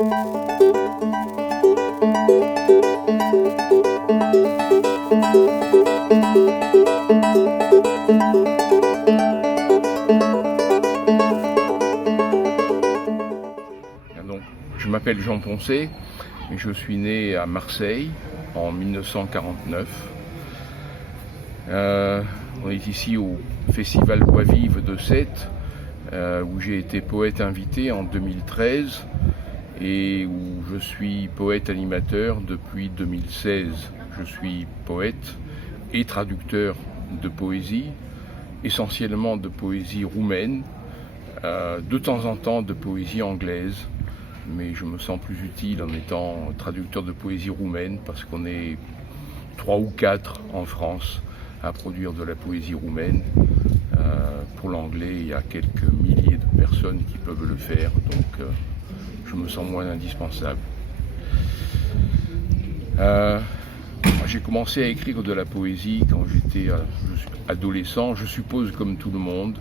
Donc, je m'appelle Jean Poncet et je suis né à Marseille en 1949. On est ici au Festival Voix Vive de Sète, où j'ai été poète invité en 2013 et où je suis poète animateur depuis 2016. Je suis poète et traducteur de poésie, essentiellement de poésie roumaine, de temps en temps de poésie anglaise, mais je me sens plus utile en étant traducteur de poésie roumaine parce qu'on est 3 ou 4 en France à produire de la poésie roumaine. Pour l'anglais, il y a quelques milliers de personnes qui peuvent le faire, donc je me sens moins indispensable. J'ai commencé à écrire de la poésie quand j'étais adolescent, je suppose comme tout le monde,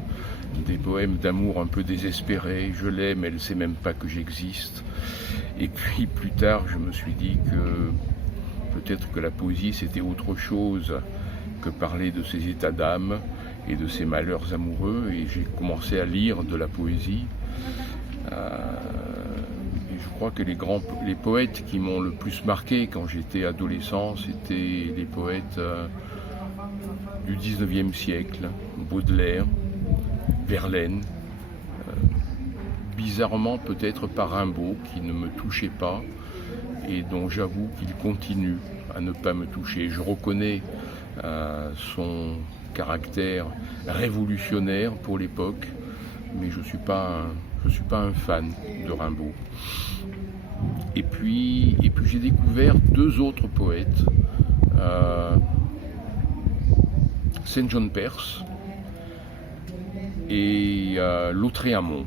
des poèmes d'amour un peu désespérés, je l'aime, elle ne sait même pas que j'existe. Et puis plus tard, je me suis dit que peut-être que la poésie c'était autre chose que parler de ses états d'âme et de ses malheurs amoureux, et j'ai commencé à lire de la poésie. Et je crois que les poètes qui m'ont le plus marqué quand j'étais adolescent, c'était les poètes du 19e siècle, Baudelaire, Verlaine, bizarrement peut-être par Rimbaud, qui ne me touchait pas et dont j'avoue qu'il continue à ne pas me toucher. Je reconnais son caractère révolutionnaire pour l'époque, mais je ne suis pas un fan de Rimbaud. Et puis j'ai découvert 2 autres poètes, Saint John Perse et Lautréamont.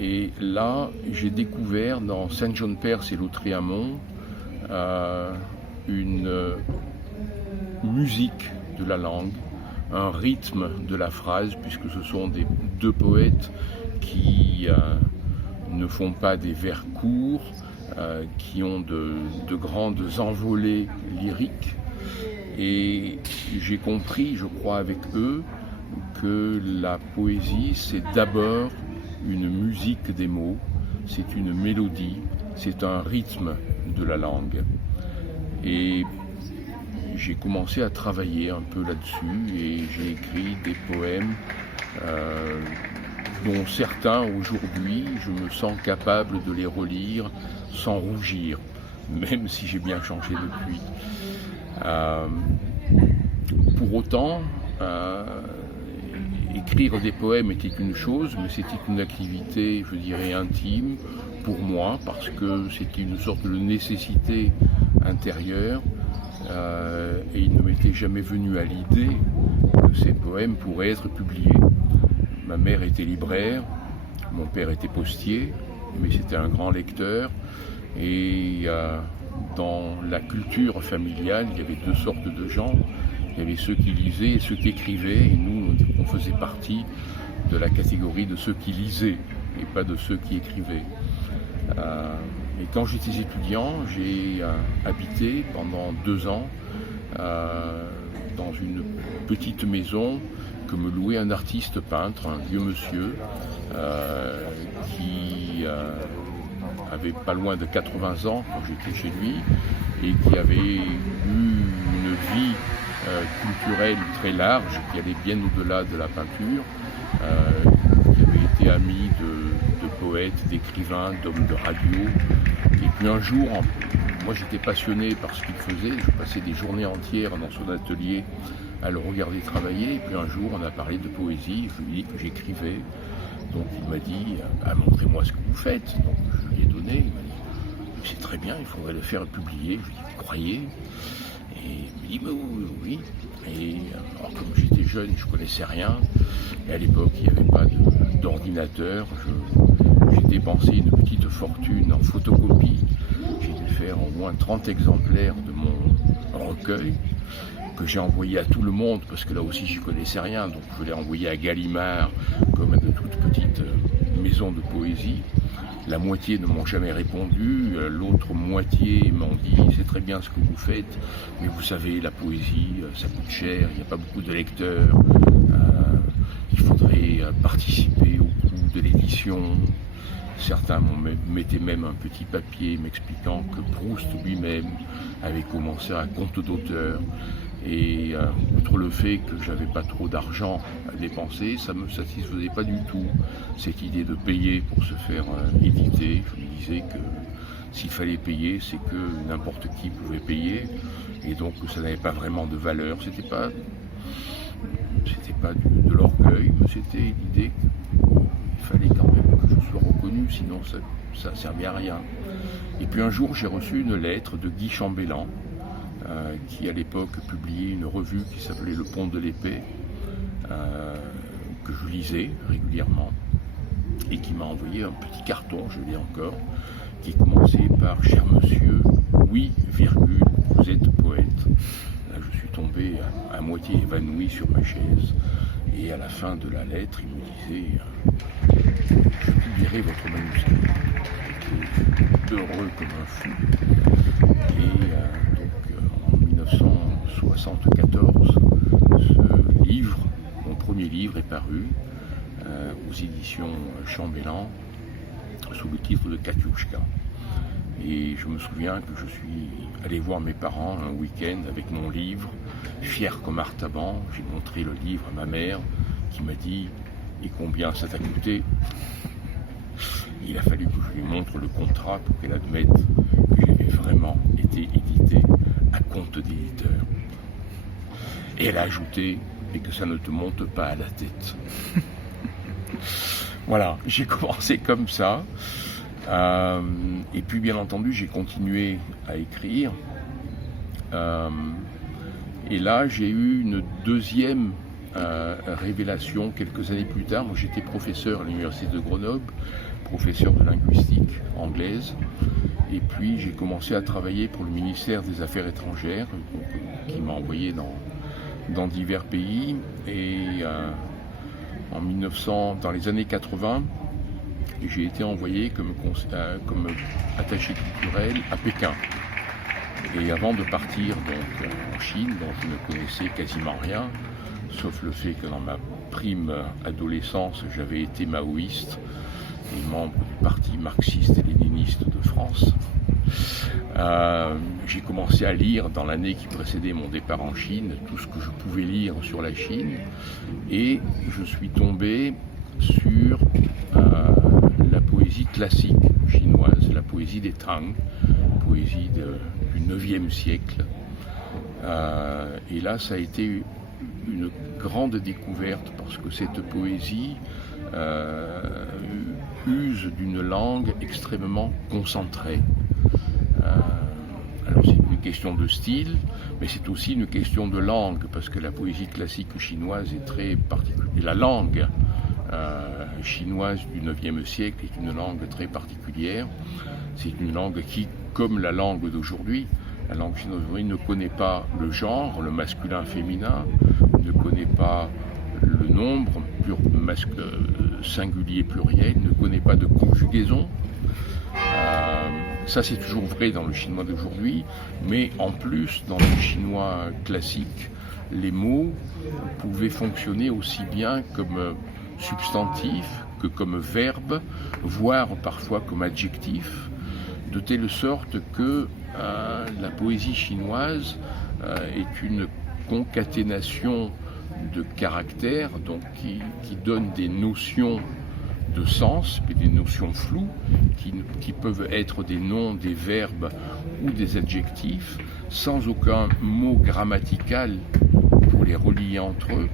Et là, j'ai découvert dans Saint John Perse et Lautréamont une musique de la langue, un rythme de la phrase, puisque ce sont 2 poètes qui ne font pas des vers courts, qui ont de grandes envolées lyriques. Et j'ai compris, je crois, avec eux, que la poésie, c'est d'abord une musique des mots, c'est une mélodie, c'est un rythme de la langue. Et j'ai commencé à travailler un peu là-dessus et j'ai écrit des poèmes dont certains aujourd'hui, je me sens capable de les relire sans rougir, même si j'ai bien changé depuis. Pour autant, écrire des poèmes était une chose, mais c'était une activité, je dirais, intime pour moi, parce que c'était une sorte de nécessité intérieure, et il ne m'était jamais venu à l'idée que ces poèmes pourraient être publiés. Ma mère était libraire, mon père était postier, mais c'était un grand lecteur, et dans la culture familiale, il y avait 2 sortes de gens. Il y avait ceux qui lisaient et ceux qui écrivaient, et nous, on faisait partie de la catégorie de ceux qui lisaient et pas de ceux qui écrivaient. Et quand j'étais étudiant, j'ai habité pendant 2 ans dans une petite maison que me louait un artiste peintre, un vieux monsieur qui avait pas loin de 80 ans quand j'étais chez lui et qui avait eu une vie culturelle très large, qui allait bien au-delà de la peinture, qui avait été ami de poètes, d'écrivains, d'hommes de radio. Et puis un jour, moi j'étais passionné par ce qu'il faisait, je passais des journées entières dans son atelier à le regarder travailler, et puis un jour on a parlé de poésie, je lui ai dit que j'écrivais, donc il m'a dit montrez-moi ce que vous faites, donc je lui ai donné, il m'a dit c'est très bien, il faudrait le faire publier, je lui ai dit vous croyez? Et il m'a dit oui. Et alors comme j'étais jeune, je ne connaissais rien, et à l'époque il n'y avait pas d'ordinateur, j'ai dépensé une petite fortune en photocopie, j'ai dû faire au moins 30 exemplaires de mon recueil, que j'ai envoyé à tout le monde, parce que là aussi j'y connaissais rien, donc je l'ai envoyé à Gallimard, comme à de toutes petites maisons de poésie. La moitié ne m'ont jamais répondu, l'autre moitié m'ont dit « c'est très bien ce que vous faites, mais vous savez, la poésie, ça coûte cher, il n'y a pas beaucoup de lecteurs, il faudrait participer au coût de l'édition ». Certains mettaient même un petit papier m'expliquant que Proust lui-même avait commencé un compte d'auteur. Et outre le fait que j'avais pas trop d'argent à dépenser, ça me satisfaisait pas du tout, cette idée de payer pour se faire éditer. Je me disais que s'il fallait payer, c'est que n'importe qui pouvait payer, et donc ça n'avait pas vraiment de valeur. C'était pas de l'orgueil, mais c'était l'idée qu'il fallait quand même que je sois reconnu, sinon ça servait à rien. Et puis un jour, j'ai reçu une lettre de Guy Chambellan, qui à l'époque publiait une revue qui s'appelait Le Pont de l'Épée, que je lisais régulièrement, et qui m'a envoyé un petit carton, je l'ai encore, qui commençait par « Cher monsieur, oui, virgule, vous êtes poète ». Là, je suis tombé à moitié évanoui sur ma chaise, et à la fin de la lettre, il me disait « Je publierai votre manuscrit ». J'étais heureux comme un fou. Et en 1974, ce livre, mon premier livre, est paru aux éditions Chambellan sous le titre de Katiouchka. Et je me souviens que je suis allé voir mes parents un week-end avec mon livre, fier comme Artaban. J'ai montré le livre à ma mère qui m'a dit « Et combien ça t'a coûté ?» Il a fallu que je lui montre le contrat pour qu'elle admette que j'avais vraiment été édité à compte d'éditeur. Et elle a ajouté « Et que ça ne te monte pas à la tête ». Voilà, j'ai commencé comme ça. Et puis bien entendu, j'ai continué à écrire. Et là, j'ai eu une deuxième révélation quelques années plus tard. Moi, j'étais professeur à l'université de Grenoble, professeur de linguistique anglaise. Et puis, j'ai commencé à travailler pour le ministère des Affaires étrangères, qui m'a envoyé dans divers pays. Et dans les années 80, j'ai été envoyé comme attaché culturel à Pékin. Et avant de partir donc en Chine, dont je ne connaissais quasiment rien, sauf le fait que dans ma prime adolescence, j'avais été maoïste et membre du parti marxiste et léniniste de France, j'ai commencé à lire dans l'année qui précédait mon départ en Chine tout ce que je pouvais lire sur la Chine, et je suis tombé sur la poésie classique chinoise, la poésie des Tang, poésie du 9e siècle. Et là, ça a été une grande découverte parce que cette poésie use d'une langue extrêmement concentrée. Alors c'est une question de style, mais c'est aussi une question de langue, parce que la poésie classique chinoise est très particulière. La langue chinoise du 9e siècle est une langue très particulière. C'est une langue qui, comme la langue d'aujourd'hui, la langue chinoise d'aujourd'hui ne connaît pas le genre, le masculin-féminin, ne connaît pas le nombre, singulier, pluriel, ne connaît pas de conjugaison. Ça, c'est toujours vrai dans le chinois d'aujourd'hui, mais en plus, dans le chinois classique, les mots pouvaient fonctionner aussi bien comme substantifs que comme verbes, voire parfois comme adjectifs, de telle sorte que la poésie chinoise est une concaténation de caractères, donc qui donne des notions de sens, mais des notions floues, qui peuvent être des noms, des verbes ou des adjectifs, sans aucun mot grammatical pour les relier entre eux.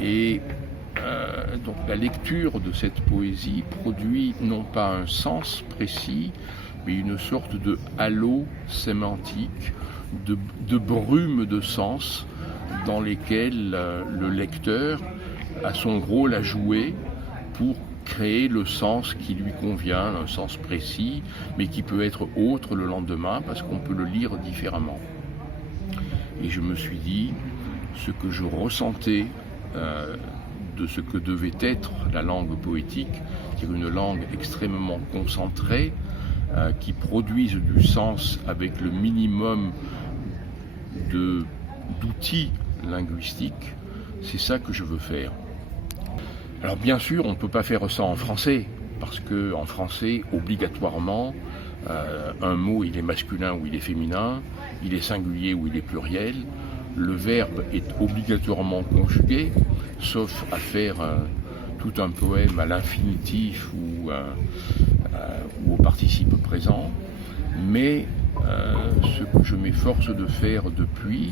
Et donc la lecture de cette poésie produit non pas un sens précis, mais une sorte de halo sémantique, de brume de sens, dans lesquels le lecteur a son rôle à jouer pour créer le sens qui lui convient, un sens précis, mais qui peut être autre le lendemain, parce qu'on peut le lire différemment. Et je me suis dit, ce que je ressentais de ce que devait être la langue poétique, c'est-à-dire une langue extrêmement concentrée, qui produise du sens avec le minimum d'outils linguistiques. C'est ça que je veux faire. Alors bien sûr, on ne peut pas faire ça en français, parce qu'en français, obligatoirement, un mot, il est masculin ou il est féminin, il est singulier ou il est pluriel, le verbe est obligatoirement conjugué, sauf à faire tout un poème à l'infinitif ou au participe présent. Mais ce que je m'efforce de faire depuis,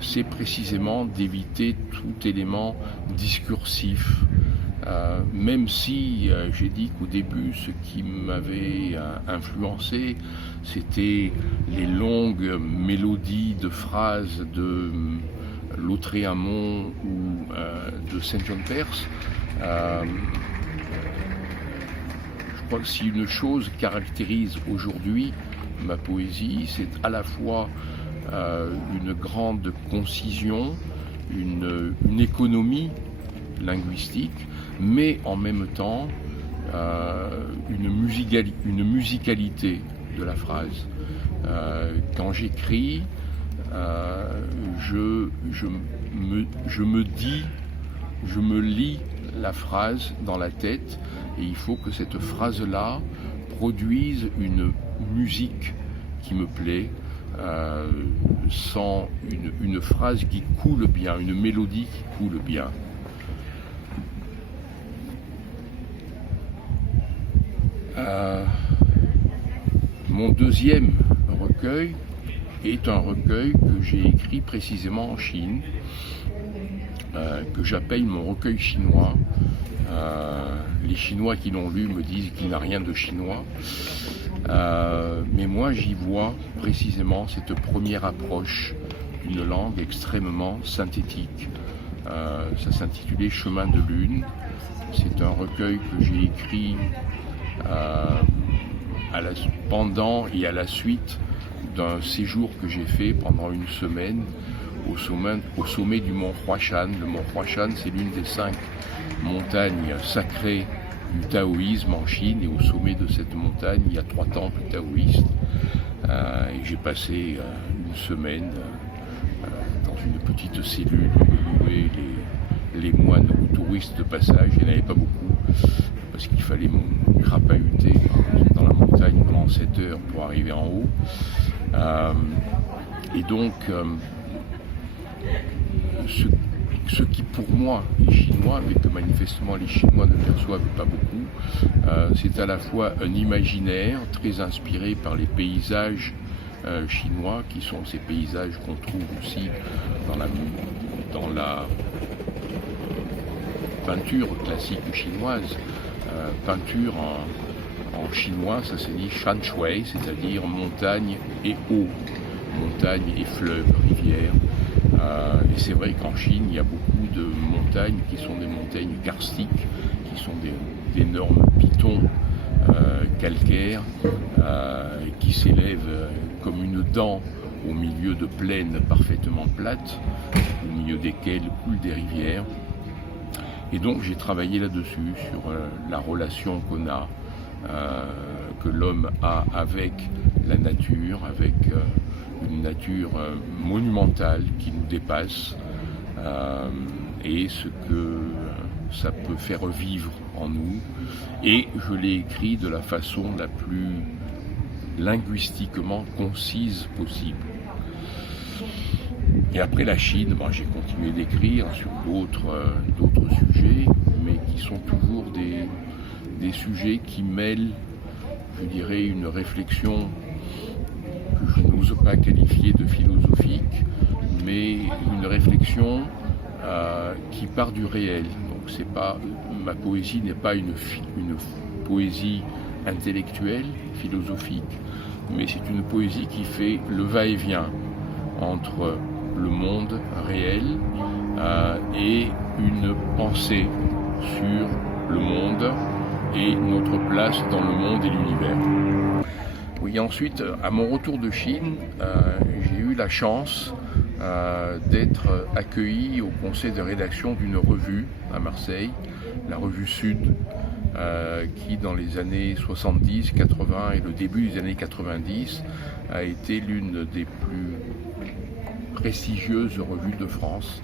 c'est précisément d'éviter tout élément discursif. Même si j'ai dit qu'au début, ce qui m'avait influencé, c'était les longues mélodies de phrases de Lautréamont ou de Saint John Perse. Je crois que si une chose caractérise aujourd'hui ma poésie, c'est à la fois une grande concision, une économie linguistique, mais en même temps une musicalité de la phrase. Quand j'écris, je me lis la phrase dans la tête, et il faut que cette phrase-là produise une musique qui me plaît, sans une phrase qui coule bien, une mélodie qui coule bien. Mon deuxième recueil est un recueil que j'ai écrit précisément en Chine, que j'appelle mon recueil chinois. Les Chinois qui l'ont lu me disent qu'il n'a rien de chinois, mais moi j'y vois précisément cette première approche d'une langue extrêmement synthétique. Ça s'intitulait Chemin de Lune. C'est un recueil que j'ai écrit pendant et à la suite d'un séjour que j'ai fait pendant une semaine au sommet du mont Huashan. Le mont Huashan, c'est l'une des 5 montagnes sacrées du taoïsme en Chine, et au sommet de cette montagne, il y a 3 temples taoïstes. Et j'ai passé une semaine dans une petite cellule où louaient les moines ou touristes de passage. Il n'y en avait pas beaucoup, parce qu'il fallait crapahuter dans la montagne pendant 7 heures pour arriver en haut. Et donc, ce qui pour moi est chinois, mais que manifestement les Chinois ne perçoivent pas beaucoup, c'est à la fois un imaginaire très inspiré par les paysages chinois, qui sont ces paysages qu'on trouve aussi dans la peinture classique chinoise. Peinture en chinois, ça se dit shan shui, c'est-à-dire montagne et eau, montagne et fleuve, rivière. Et c'est vrai qu'en Chine, il y a beaucoup de montagnes qui sont des montagnes karstiques, qui sont d'énormes pitons calcaires, qui s'élèvent comme une dent au milieu de plaines parfaitement plates, au milieu desquelles coulent des rivières. Et donc j'ai travaillé là-dessus, sur la relation que l'homme a avec la nature, avec une nature monumentale qui nous dépasse, et ce que ça peut faire vivre en nous. Et je l'ai écrit de la façon la plus linguistiquement concise possible. Et après la Chine, j'ai continué d'écrire sur d'autres sujets, mais qui sont toujours des sujets qui mêlent, je dirais, une réflexion que je n'ose pas qualifier de philosophique, mais une réflexion qui part du réel. Donc ma poésie n'est pas une poésie intellectuelle, philosophique, mais c'est une poésie qui fait le va-et-vient entre le monde réel et une pensée sur le monde et notre place dans le monde et l'univers. Oui, ensuite, à mon retour de Chine, j'ai eu la chance d'être accueilli au conseil de rédaction d'une revue à Marseille, la revue Sud, qui dans les années 70, 80 et le début des années 90 a été l'une des plus prestigieuses revues de France.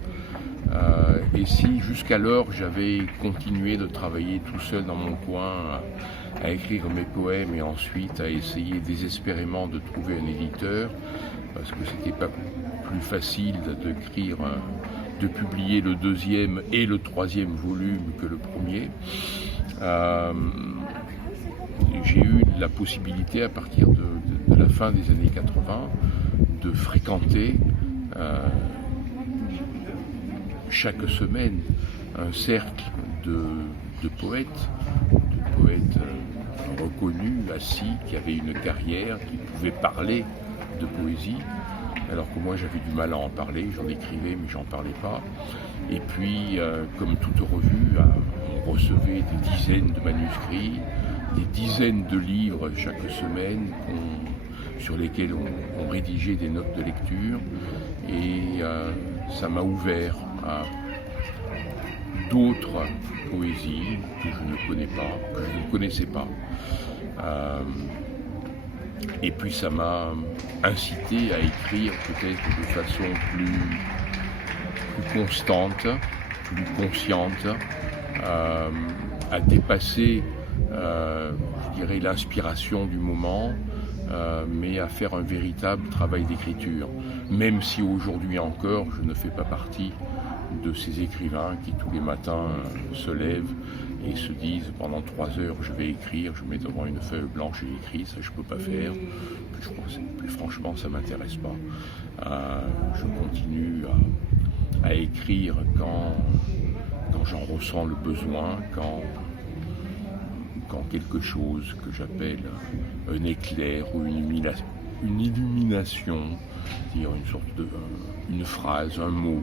Et si jusqu'alors j'avais continué de travailler tout seul dans mon coin à écrire mes poèmes et ensuite à essayer désespérément de trouver un éditeur, parce que c'était pas plus facile de publier le deuxième et le troisième volume que le premier, j'ai eu la possibilité à partir de la fin des années 80 de fréquenter chaque semaine un cercle de poètes reconnus, assis, qui avaient une carrière, qui pouvaient parler de poésie, alors que moi j'avais du mal à en parler, j'en écrivais mais j'en parlais pas. Et puis, comme toute revue, on recevait des dizaines de manuscrits, des dizaines de livres chaque semaine sur lesquels on rédigeait des notes de lecture, et ça m'a ouvert à d'autres poésies que je ne connaissais pas. Et puis ça m'a incité à écrire peut-être de façon plus constante, plus consciente, à dépasser, je dirais, l'inspiration du moment, mais à faire un véritable travail d'écriture. Même si aujourd'hui encore, je ne fais pas partie de ces écrivains qui tous les matins se lèvent et se disent pendant 3 heures je vais écrire, je mets devant une feuille blanche et j'écris, ça je peux pas faire, plus franchement ça m'intéresse pas. Je continue à écrire quand j'en ressens le besoin, quand quelque chose que j'appelle un éclair ou une illumination, c'est-à-dire une phrase, un mot,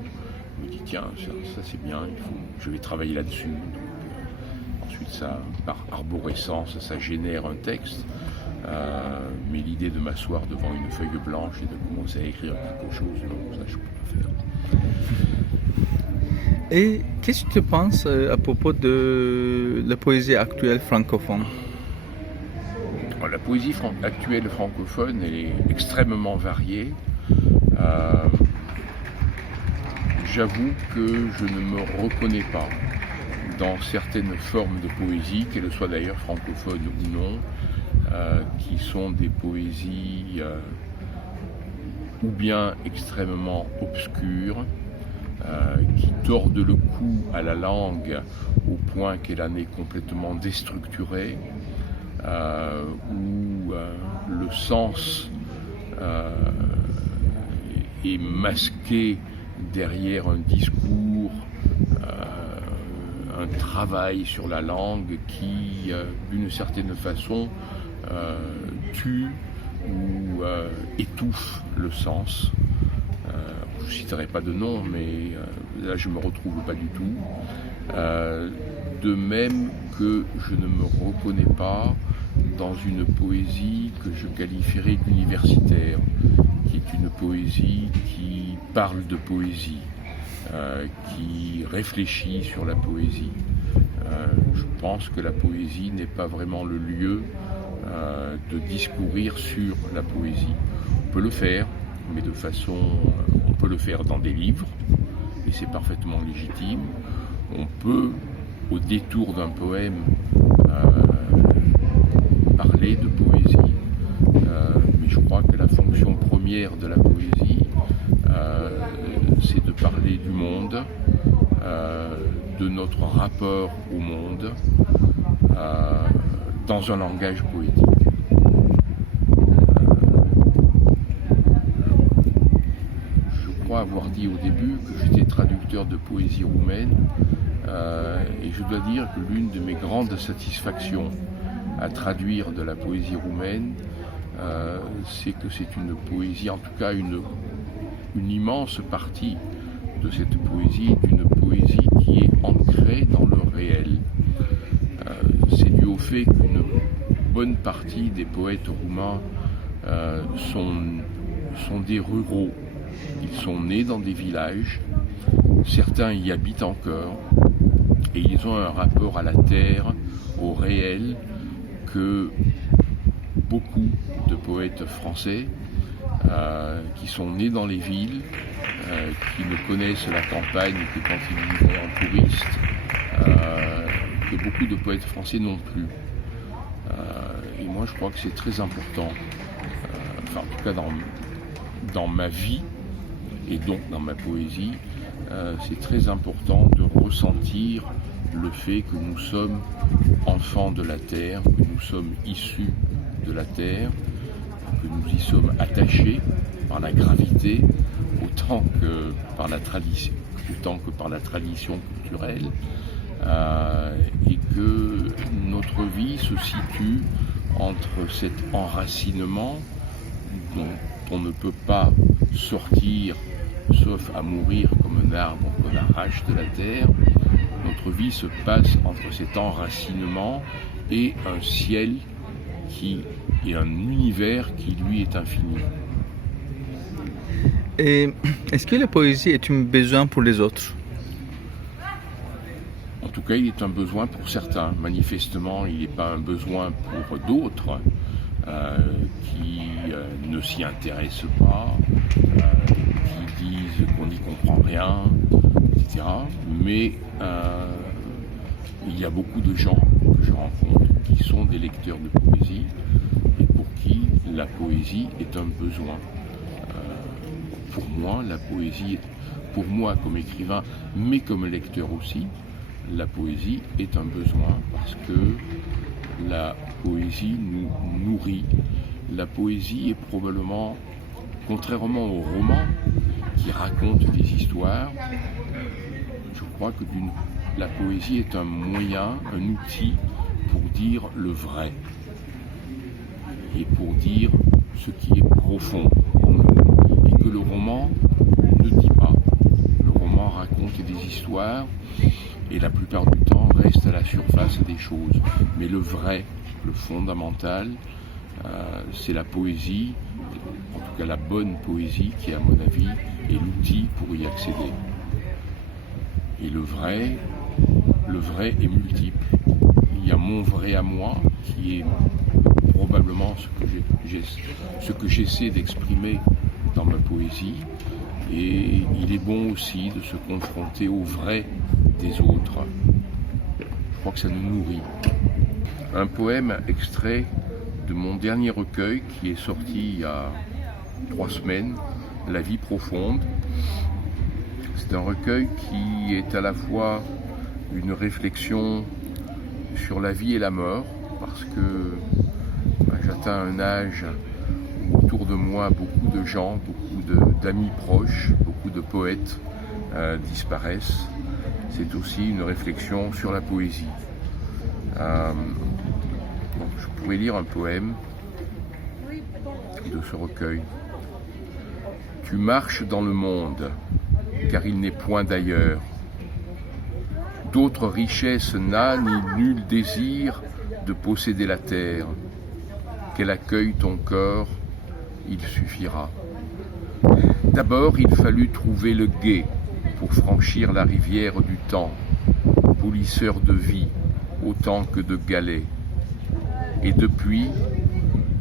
me dit tiens, ça c'est bien, je vais travailler là-dessus. Ensuite, ça, par arborescence, ça génère un texte, mais l'idée de m'asseoir devant une feuille blanche et de commencer à écrire quelque chose, non, ça je ne peux pas faire. Et qu'est-ce que tu penses à propos de la poésie actuelle francophone? La poésie actuelle francophone est extrêmement variée. J'avoue que je ne me reconnais pas dans certaines formes de poésie, qu'elles soient d'ailleurs francophones ou non, qui sont des poésies ou bien extrêmement obscures, qui tordent le cou à la langue au point qu'elle en est complètement déstructurée, où le sens est masqué derrière un discours, un travail sur la langue qui, d'une certaine façon, tue ou étouffe le sens. Je ne citerai pas de nom, mais là je ne me retrouve pas du tout. De même que je ne me reconnais pas dans une poésie que je qualifierais d'universitaire, qui est une poésie qui parle de poésie, qui réfléchit sur la poésie. Je pense que la poésie n'est pas vraiment le lieu de discourir sur la poésie. On peut le faire, mais de façon... on peut le faire dans des livres, et c'est parfaitement légitime. On peut, au détour d'un poème, parler de poésie, mais je crois que la fonction première de la poésie, c'est de parler du monde, de notre rapport au monde, dans un langage poétique. Je crois avoir dit au début que j'étais traducteur de poésie roumaine, et je dois dire que l'une de mes grandes satisfactions à traduire de la poésie roumaine, c'est que c'est une poésie, en tout cas une immense partie de cette poésie est une poésie qui est ancrée dans le réel. C'est dû au fait qu'une bonne partie des poètes roumains sont des ruraux, Ils sont nés dans des villages, certains y habitent encore, et ils ont un rapport à la terre, au réel, que beaucoup de poètes français qui sont nés dans les villes, qui ne connaissent la campagne que quand ils vivaient en touriste, que beaucoup de poètes français non plus. Et moi je crois que c'est très important, en tout cas dans ma vie et donc dans ma poésie, c'est très important de ressentir le fait que nous sommes enfants de la terre, que nous sommes issus de la terre, que nous y sommes attachés par la gravité autant que par la tradition culturelle, et que notre vie se situe entre cet enracinement dont on ne peut pas sortir sauf à mourir comme un arbre qu'on arrache de la terre. Notre vie se passe entre cet enracinement et un ciel et un univers qui lui est infini. Et est-ce que la poésie est un besoin pour les autres? En tout cas, il est un besoin pour certains. Manifestement, il n'est pas un besoin pour d'autres qui ne s'y intéressent pas, qui disent qu'on n'y comprend rien, etc. Mais il y a beaucoup de gens que je rencontre qui sont des lecteurs de poésie et pour qui la poésie est un besoin. Pour moi, la poésie, pour moi comme écrivain, mais comme lecteur aussi, la poésie est un besoin parce que la poésie nous nourrit. La poésie est probablement, contrairement au roman qui raconte des histoires, je crois que la poésie est un moyen, un outil pour dire le vrai et pour dire ce qui est profond en nous et que le roman ne dit pas. Le roman raconte des histoires et la plupart du temps reste à la surface des choses. Mais le vrai, le fondamental, c'est la poésie, en tout cas la bonne poésie qui, à mon avis, est l'outil pour y accéder. Et le vrai est multiple. Il y a mon vrai à moi qui est probablement ce que j'essaie d'exprimer dans ma poésie. Et il est bon aussi de se confronter au vrai des autres. Je crois que ça nous nourrit. Un poème extrait de mon dernier recueil qui est sorti il y a 3 semaines, La vie profonde. C'est un recueil qui est à la fois une réflexion sur la vie et la mort, parce que j'atteins un âge où autour de moi beaucoup de gens, beaucoup d'amis proches, beaucoup de poètes disparaissent. C'est aussi une réflexion sur la poésie. Je pourrais lire un poème de ce recueil. Tu marches dans le monde, car il n'est point d'ailleurs. D'autre richesse n'a ni nul désir de posséder la terre. Qu'elle accueille ton corps, il suffira. D'abord, il fallut trouver le gué pour franchir la rivière du temps, polisseur de vie autant que de galets. Et depuis,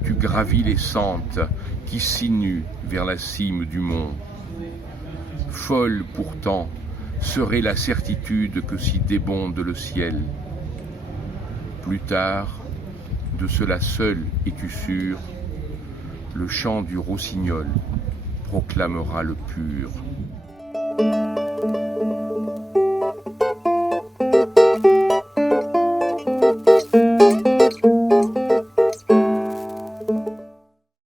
tu gravis les sentes qui sinuent vers la cime du mont. Folle pourtant serait la certitude que s'y débonde le ciel. Plus tard, de cela seul es-tu sûr, le chant du rossignol proclamera le pur.